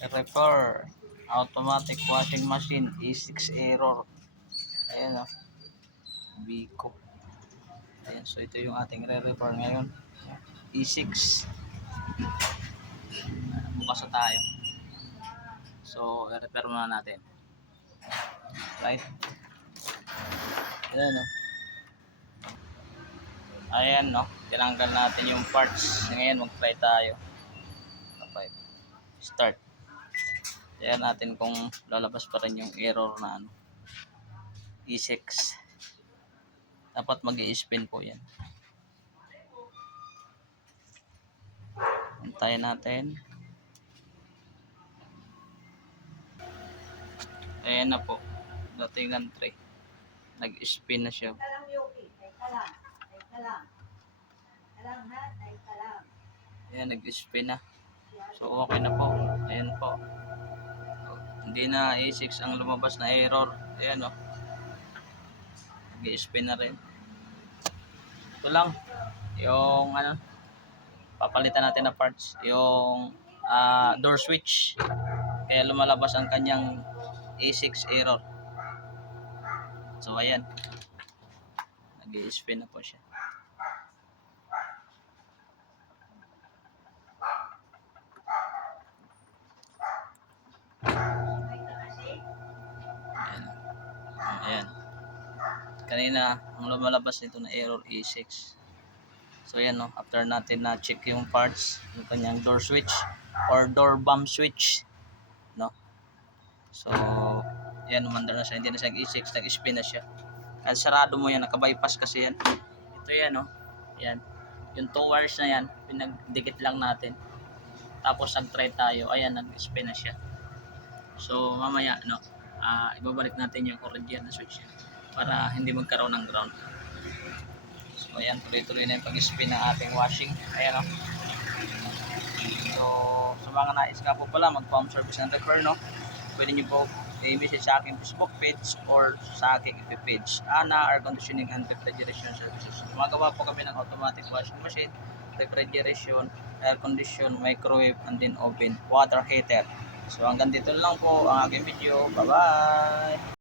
Repair automatic washing machine E6 error. Ayan o, Biko. Ayan, so ito yung ating re-repair ngayon. E6. Bukas na tayo. So, i-repair muna natin. Right? Ayan o. Ayan no, tinanggal natin yung parts. Ngayon mag-try tayo. Okay. Start. Ayan natin kung lalabas pa rin yung error na ano. E6. Dapat mag-i-spin po yan. Antayin natin. Ayan na po. Datingan 3. Nag-spin na siya. Ayan, nag-spin na. So okay na po. Ayan po. Hindi na E6 ang lumabas na error. Ayan o. Nag-spin na rin. Ito lang. Yung ano, papalitan natin na parts. Yung door switch. Kaya lumalabas ang kanyang E6 error. So ayan. Nag-spin na po siya. Ayan. Ayan. Kanina, ang lumalabas nito na error E6. So ayan no, after natin na check yung parts, yung kanyang door switch or door bump switch, no? So, ayan, umandar na siya, hindi na siya E6, nag-spin na siya. At sarado mo yan, naka-bypass kasi yan. Ito yan no, yan. Yung 2 wires na yan, pinagdikit lang natin. Tapos nag-try tayo, ayan, nag-spin na siya. So mamaya no, ibabalik natin yung original na switch para hindi magkaroon ng ground. So ayan, tuloy-tuloy na yung pag-spin ng ating washing. Ayan o. So sa mga nais nga po pala mag-home service and repair no, pwede nyo po i-message sa aking Facebook page or sa aking FB page, Ana Air Conditioning and Refrigeration Services. Gumagawa po kami ng automatic washing machine, refrigeration, air condition, microwave, and then oven, water heater. So hanggang dito lang po ang aking video. Bye bye!